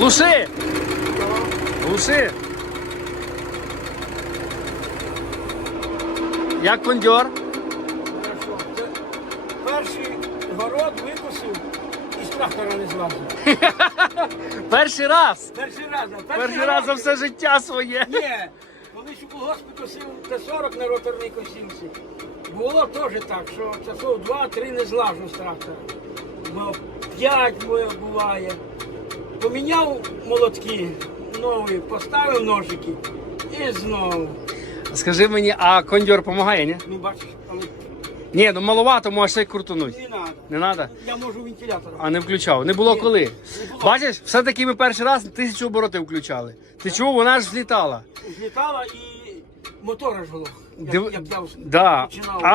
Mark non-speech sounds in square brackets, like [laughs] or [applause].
Глуши! Глуши! Як кондьор? Хорошо. Це перший город викосив і з трактора не злазив. [laughs] Перший раз! Перший раз. а Перший раз за все життя своє. Ні. Колись у колгоспі косив Т-40 на роторній косівці. Було теж так, що часов 2-3 не злажу з трактора. Бо 5 буває. Поміняв молотки нові, поставив ножики і знову. Скажи мені, а кондьор допомагає, ні? Ну бачиш, але Ні, ну маловато, може ще й крутануть. не треба. Не треба? Я можу вентилятор. А не включав. Не було коли. Бачиш, все-таки ми перший раз тисячу оборотів включали. Ти чув, вона ж злітала. Злітала і мотора ж глох. Як, Див- як я Да. починав. А